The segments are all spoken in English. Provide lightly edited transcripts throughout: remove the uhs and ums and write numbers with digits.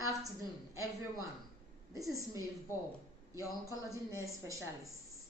afternoon, everyone. This is Maeve Ball, your oncology nurse specialist.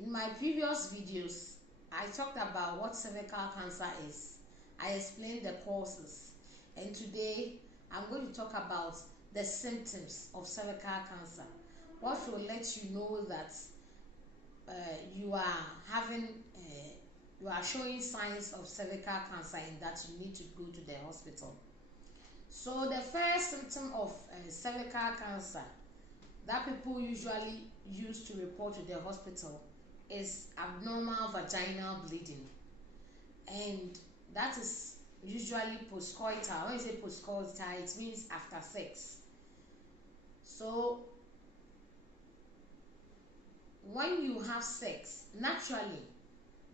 In my previous videos, I talked about what cervical cancer is. I explained the causes, and today I'm going to talk about the symptoms of cervical cancer. What will let you know that you are showing signs of cervical cancer and that you need to go to the hospital. So the first symptom of cervical cancer that people usually use to report to the hospital is abnormal vaginal bleeding, and that is usually postcoital. When you say postcoital, it means after sex. So when you have sex, naturally,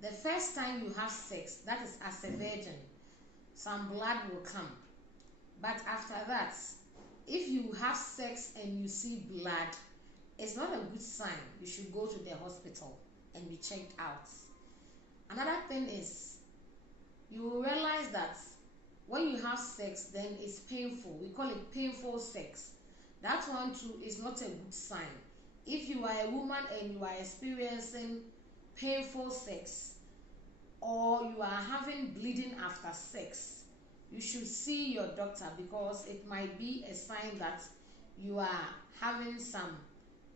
the first time you have sex, that is as a virgin, some blood will come. But after that, if you have sex and you see blood, it's not a good sign. You should go to the hospital and be checked out. Another thing is, you will realize that when you have sex, then it's painful. We call it painful sex. That one too is not a good sign. If you are a woman and you are experiencing painful sex, or you are having bleeding after sex, you should see your doctor, because it might be a sign that you are having some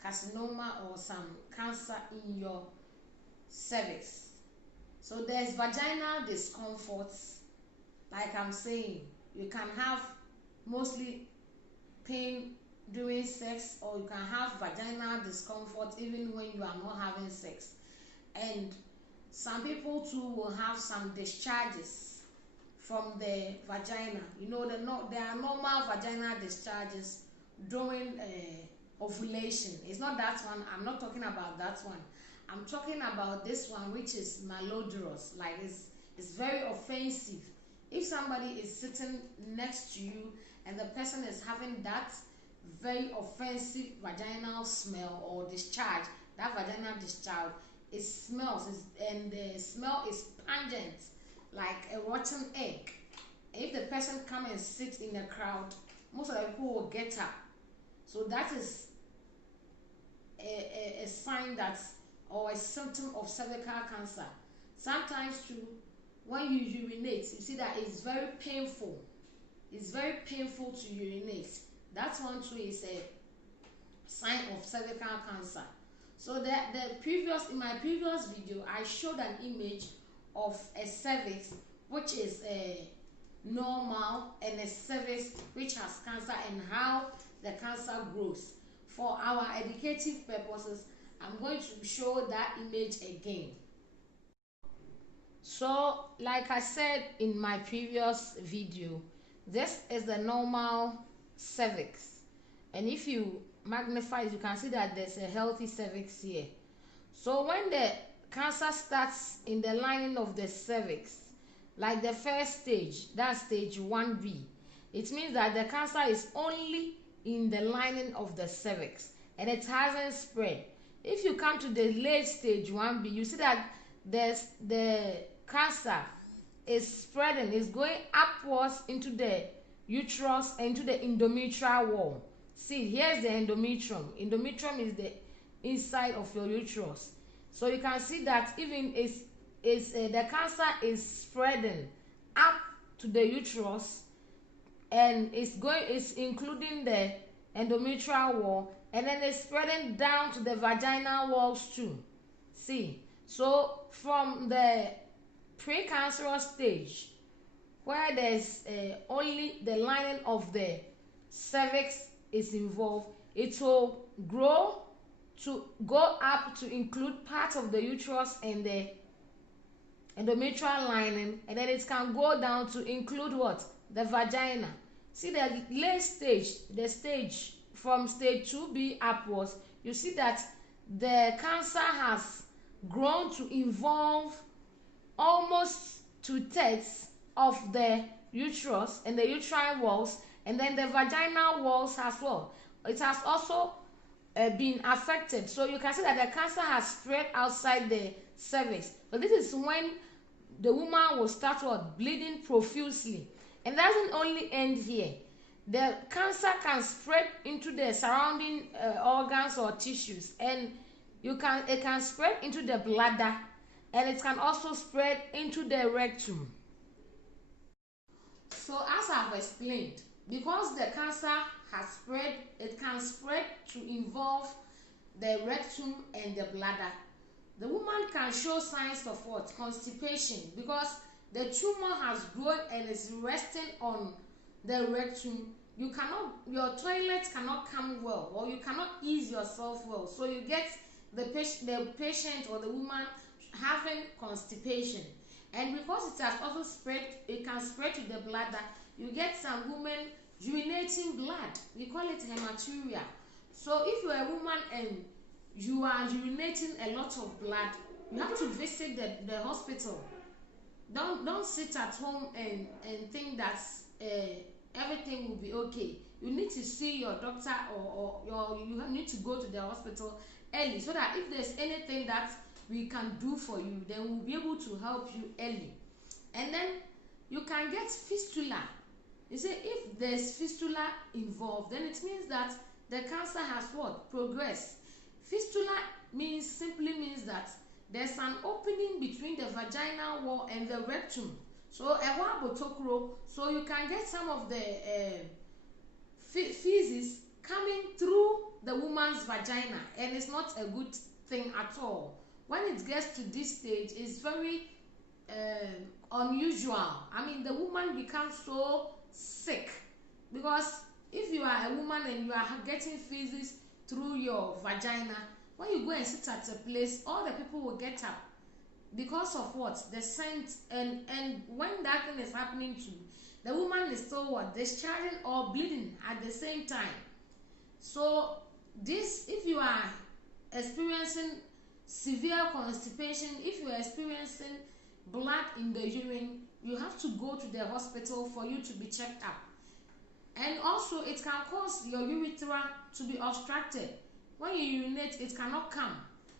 carcinoma or some cancer in your cervix. So there's vaginal discomfort. Like I'm saying, you can have mostly pain during sex, or you can have vaginal discomfort even when you are not having sex. And some people too will have some discharges from the vagina. You know, there are normal vaginal discharges during ovulation. It's not that one. I'm not talking about that one. I'm talking about this one, which is malodorous. Like it's very offensive. If somebody is sitting next to you and the person is having that very offensive vaginal smell or discharge, that vaginal discharge, it smells, and the smell is pungent, like a rotten egg. If the person come and sit in a crowd, most of the people will get up. So that is a sign that, or a symptom of cervical cancer. Sometimes too, when you urinate, you see that it's very painful. It's very painful to urinate. That one too is a sign of cervical cancer. So in my previous video, I showed an image of a cervix which is normal and a cervix which has cancer, and how the cancer grows. For our educative purposes, I'm going to show that image again. So like I said in my previous video, this is the normal cervix, and if you magnify it, you can see that there's a healthy cervix here. So when the cancer starts in the lining of the cervix, like the first stage, that's stage 1B, it means that the cancer is only in the lining of the cervix and it hasn't spread. If you come to the late stage 1B, you see that the cancer is spreading, is going upwards into the uterus and into the endometrial wall. See, here's the endometrium. Endometrium is the inside of your uterus. So you can see that even the cancer is spreading up to the uterus, and it's including the endometrial wall, and then it's spreading down to the vaginal walls too. See, so from the precancerous stage, where there's only the lining of the cervix is involved, it will grow to go up to include part of the uterus and the endometrial lining, and then it can go down to include what? The vagina. See, the late stage, the stage from stage 2B upwards, you see that the cancer has grown to involve almost 2/3 of the uterus and the uterine walls, and then the vaginal walls as well. It has also been affected. So you can see that the cancer has spread outside the cervix. But this is when the woman will start bleeding profusely. And it doesn't only end here. the cancer can spread into the surrounding organs or tissues, and it can spread into the bladder, and it can also spread into the rectum. So as I've explained, because the cancer has spread, it can spread to involve the rectum and the bladder. The woman can show signs of what? Constipation, because the tumor has grown and is resting on the rectum. Your toilet cannot come well, or you cannot ease yourself well. So you get the patient or the woman having constipation. And because it has also spread, it can spread to the bladder. You get some women urinating blood. We call it hematuria. So if you're a woman and you are urinating a lot of blood, you have to visit the hospital. Don't sit at home and think that everything will be okay. You need to see your doctor, or you need to go to the hospital early, so that if there's anything that we can do for you, then we'll be able to help you early. And then you can get fistula. You see, if there's fistula involved, then it means that the cancer has what? Progressed. Fistula simply means that there's an opening between the vaginal wall and the rectum. So so you can get some of the feces coming through the woman's vagina, and it's not a good thing at all. When it gets to this stage, it's very unusual. I mean, the woman becomes so sick, because if you are a woman and you are getting feces through your vagina, when you go and sit at a place, all the people will get up because of what? The scent. And when that thing is happening to you, the woman is still what? Discharging or bleeding at the same time. So this, if you are experiencing severe constipation, if you are experiencing blood in the urine, you have to go to the hospital for you to be checked up. And also it can cause your urethra to be obstructed. When you urinate, it cannot come,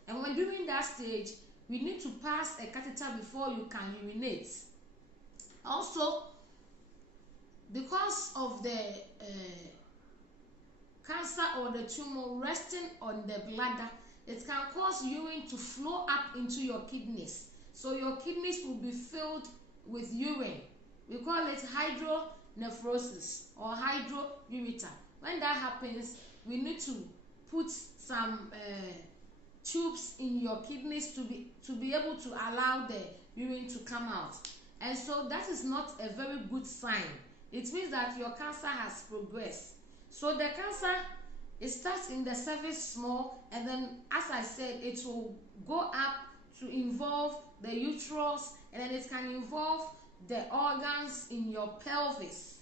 and when during that stage, we need to pass a catheter before you can urinate. Also, because of the cancer or the tumor resting on the bladder, it can cause urine to flow up into your kidneys. So your kidneys will be filled with urine. We call it hydronephrosis or hydroureter. When that happens, we need to put some tubes in your kidneys to be able to allow the urine to come out. And so that is not a very good sign. It means that your cancer has progressed. So the cancer, it starts in the cervix small, and then, as I said, it will go up to involve the uterus, and then it can involve the organs in your pelvis.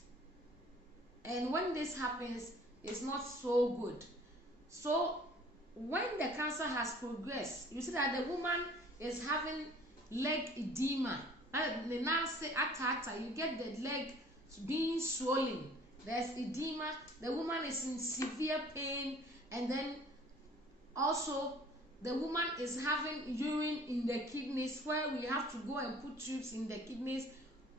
And when this happens, it's not so good. So when the cancer has progressed, you see that the woman is having leg edema. The nurse say you get the leg being swollen. There's edema. The woman is in severe pain, and then also the woman is having urine in the kidneys, where we have to go and put tubes in the kidneys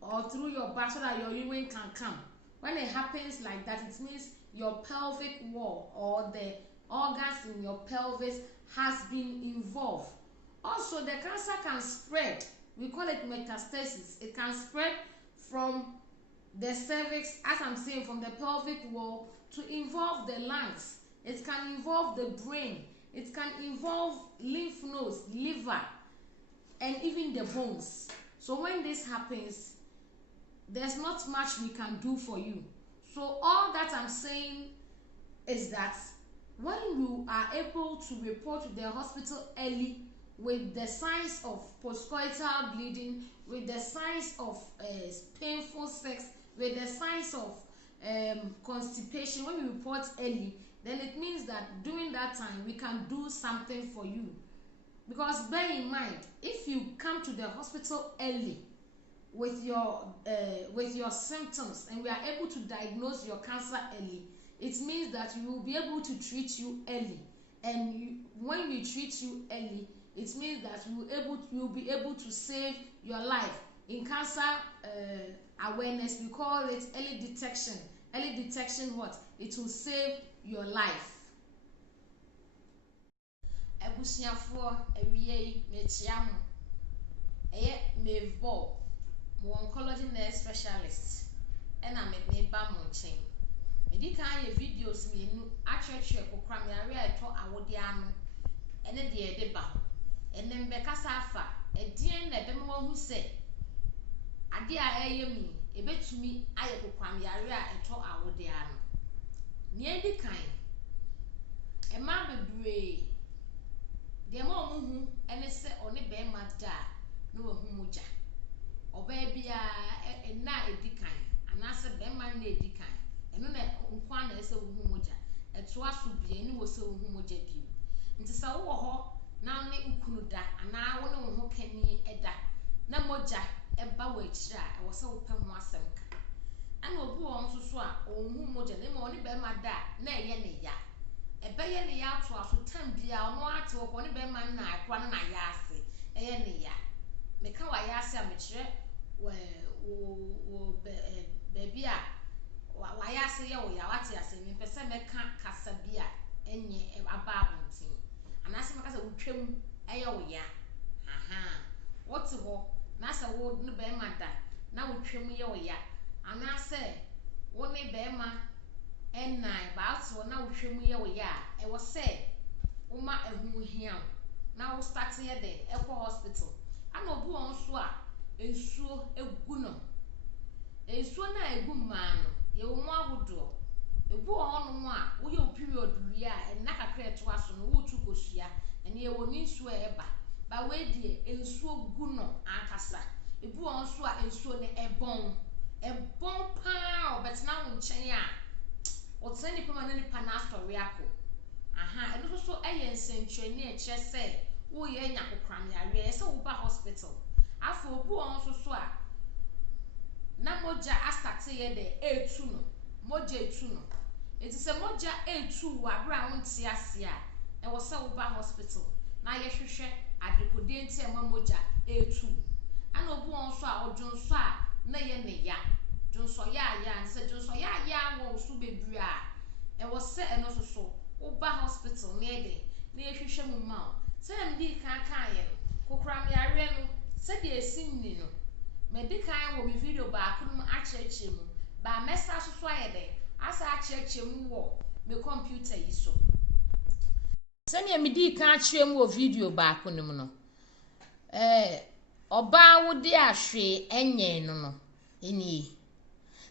or through your back so that your urine can come. When it happens like that, it means your pelvic wall or the organs in your pelvis has been involved. Also, the cancer can spread. We call it metastasis. It can spread from the cervix, as I'm saying, from the pelvic wall to involve the lungs. It can involve the brain. It can involve lymph nodes, liver, and even the bones. So when this happens, there's not much we can do for you. So all that I'm saying is that when you are able to report to the hospital early with the signs of postcoital bleeding, with the signs of painful sex, with the signs of constipation, when you report early, then it means that during that time we can do something for you. Because bear in mind, if you come to the hospital early with your symptoms, and we are able to diagnose your cancer early, it means that we will be able to treat you early. And when we treat you early, it means that you will be able to save your life. In cancer awareness, we call it early detection, early detection, what? It will save your life. Ebusiafo ewie mechiam mevbo mo oncology nurse specialist ena me ba mo nchen medi kan ye videos mienu achechwe kokram yare eto awode anu ene de ede ba ene mbekasa afa edien na bema hu se ade a eyemi ebetumi aye kokram yare a eto awode anu ne edi kan ema bebre de ma omuhu ene se one be ma da no wahu moja oba bia na edikan anase be ma na edikan eno na nkwa na ese wahu moja eto aso bia ni wo se wahu moja bi nti sa wo ho na ne ukunu da ana wo ne wo ho kani eda na moja eba wa akira e wo se wo pɛ ho asɛm ka ana obi wo nso so a ohu moja na ma one be ma da na eye ne ya ebeye ne ya to aso tam bia ono ate wo ne be ma na akwa na ya ase eye ne ya me ka wa ya ase a me kire wo be bia wa ya ase ye wo ya wate ase me pese me ka kasa bia enye aba abuntin anase me kasa wotwam eye wo ya aha wote ho na se wo ne be ma da na wotwam ye wo ya anase wo ne be ma enai ba so na wohwemu ye wo ya e wo se wo ma ehu hia na wo start ye de ekwo hospital ana obu on so a ensuo egu no ensuo na egu ma no ye wo mu awodo ebu on no a wo ye period wi a enna kakra eto aso no wo tu kosua ene ye wo ni nsuo eba ba we die ensuo gu no akasa ebu on so a ensuo ne ebon pa obetna wo nchen a otzen ni pema ni pa na story ako aha eno so eye nsentwani e kire se wo ye nya kokram yare se wo ba hospital afọ obu on so a na moja astarte ye de etu no moja etu no eti se moja etu wa bra wonti ase a e wo se wo ba hospital na ye hwehwe adekode nti e ma moja etu ana obu on so a odwonso a na ye ne ya jonso ya nse jonso ya wo so bebre a e wo se eno so wo ba hospital ne de na ye hwehwe mu ma se am di kan ye kokram yare no se de esinni no medical wo mi video ba kunum acheche mu ba mesa so aye de asa acheche mu wo me computer yi so se ne mi di kan acheche mu wo video ba kunum no oba wo di ahwe enye no eni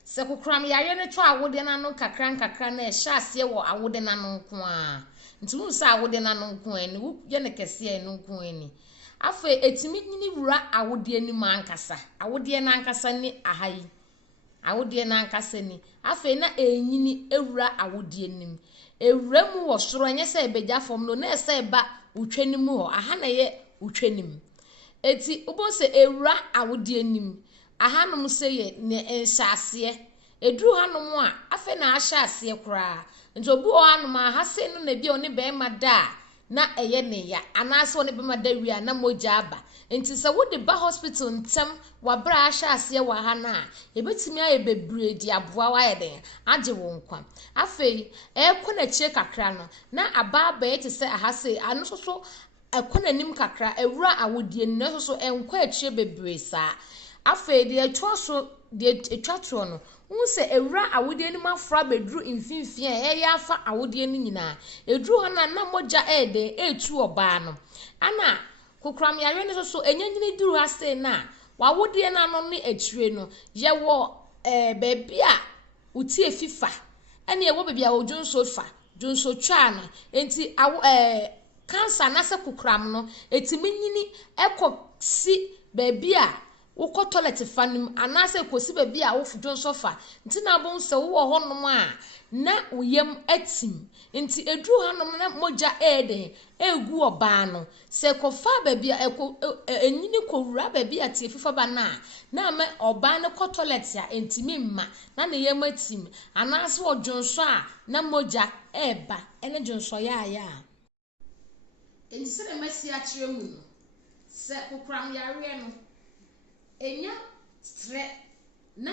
se kokram yare ne to awode na no kakra na ehya ase wo awode na no nko a nti hu sa awode na no nko ani wo ye ne kese no nko ani afa etimi nyini wura awode ani mankasa awode na ankasa ni ahai awode na ankasa ni afa na enyini ewura awode anim ewura mu wo soro enye se ebegya fom no na ese ba utwanim ho aha na ye utwanim eti ubo se ewura awode anim ahanum se ye ne ensase eduru hanum a afa na ahya ase kura nti obu o hanum a hase no na bi oni be ma da na eye ne ya anase oni be ma da wi na moja aba nti se wo de ba hospital ntem wa bra ahya ase wa ha na ebetimi aye bebre di aboa wa ye den age wo nkwa afei ekona chie kakra no na aba ba ye te se ahase anu so ekona nim kakra ewura awodie no so enkwa achie bebre sa afa de atwa so de etwatro no unse ewura awode ni mafra bedru mfimfia eya afa awode ni nyina edru ho na moja ede etu oba no ana kokram yare ne so enyanyini duru ase na wawode na no ne atire no ye wo bebi a uti efifa ene ye wo bebi a odwonso fa dwonso twa na enti cancer na se kokram no etimi nyini ekosi bebi a wo toilet fanim anase kosi bebi a wo fudwo sofa nti na bon se wo honom a na uyem atim nti edru hanom na moja eden egu oba no se kofa bebi a enyini kowura bebi a tie fifa ba na ma oba ne toilet a entimi mma na ne yem atim anase odwonso a na moja eba ene dwonso ya nti se na masi a kire mu no se kokram yare no enya stre na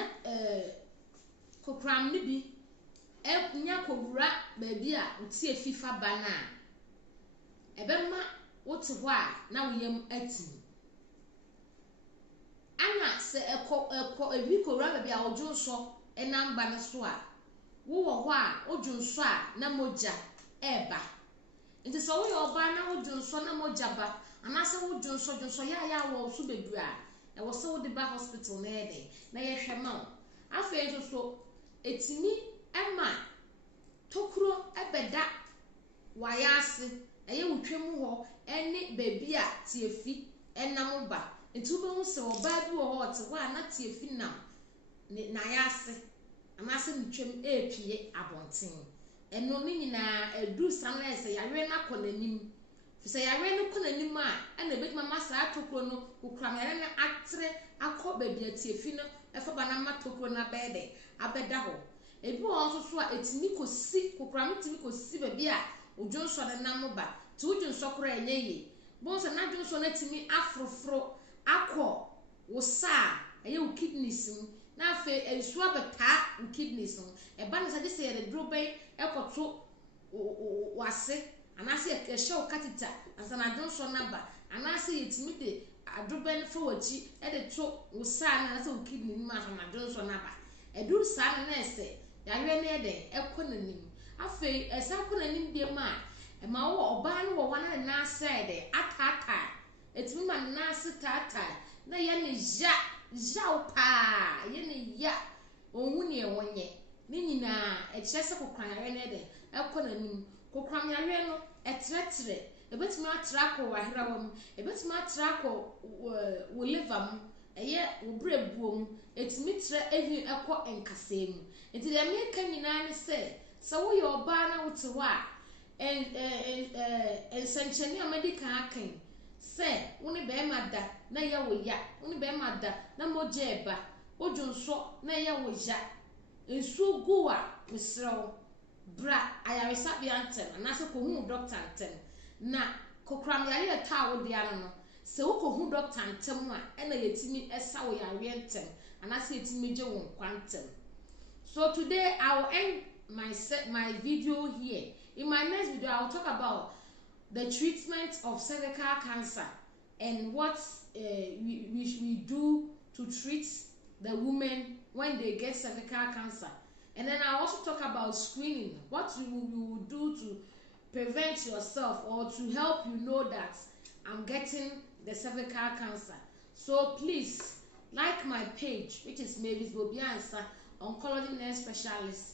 kokram ni bi kowura baabi a utie fifa bana ebema wote ho a na woyam atim ana se ekọ ebi kowura baabi a odwonso enamba ne so a wo wo ho a odwonso a na moja eba nti so wo yo ba na odwonso na moja ba anase wodwonso ya wo so bedu a e wo se wo de ba hospital na ede na ye hwema wo afa so etimi ema tokuro ebeda wayase eye wotwem ho ene baby a tiefi enam ba nti wo hu se oba bi wo ho te wa na tiefi nam na yase amase ntwem epie abonten eno ni nyina edu sanese yawe na konanim fise yawe no konanim a ena betima masa atokuro no ukram yare na atre akọ baby atiefi no efa bana matokuro na bede abeda ho ebi won so a etimi kosi kokram timi kosi baby a odwonso na nam ba ti odwonso kora enye bonso na dwonso na timi afrofro akọ wosa eye wo kidneys mu na afa ensu abeta wo kidneys mu eba na sage se yere drobe ekoto wase anase ehye wo katita asana dwonso na ba anase yetimi de adrobe no fo wachi e de to wosa na anase wo kidney mu asana dwonso na ba edu sa na ese yawe na ede ekonanim afa esa konanim bia ma ema wo oba no wo wana na sede atata etimi ma na tata na ye ne ja pa ye ne ya onwu ne wonye ni nyina ekyese kokran yawe na ede ekonanim kokran yawe no etretre ebetimi atra ko wahera wam ebetimi atra ko wo liver mu eye wo brebuom etimi tre ehi ekọ enkasem enti de me ka nyina ne se wo ye oba na wote ho a ensancheni amedika akan se woni be ma da na ye wo ya woni be ma da na moja eba odwonso na ye wo ya ensu gu a mesrew bra ayaresa bi antem anase ko hu doctor antem na kokram yare ta wo dia no se wo ko hu doctor antem a ena yetimi esa wo yare antem anase yetimi je wo kwantem. So today I will end my video here. In my next video I will talk about the treatment of cervical cancer and what we do to treat the women when they get cervical cancer. And then I also talk about screening, what you will do to prevent yourself or to help you know that I'm getting the cervical cancer. So please like my page, which is Mavis Bobiansa, oncology nurse specialist,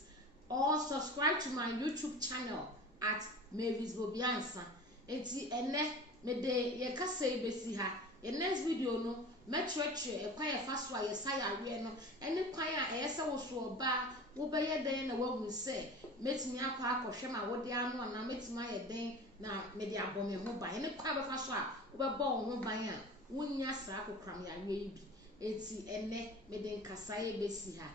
or subscribe to my YouTube channel at Mavis Bobiansa. Eti ene me de ye kasa besi ha. Ye next video no metretre e kwa ye faswa ye saya we no ene kwan a eyese wo so oba wo be ye den na wahu se metimi akwa akohwe ma wo de ano na metimi aye den na me de abome ho ban ene kwa be faswa a wo be bo ho ban a wonya sa akokram ya we bi eti ene me de nkasa ye besi ha.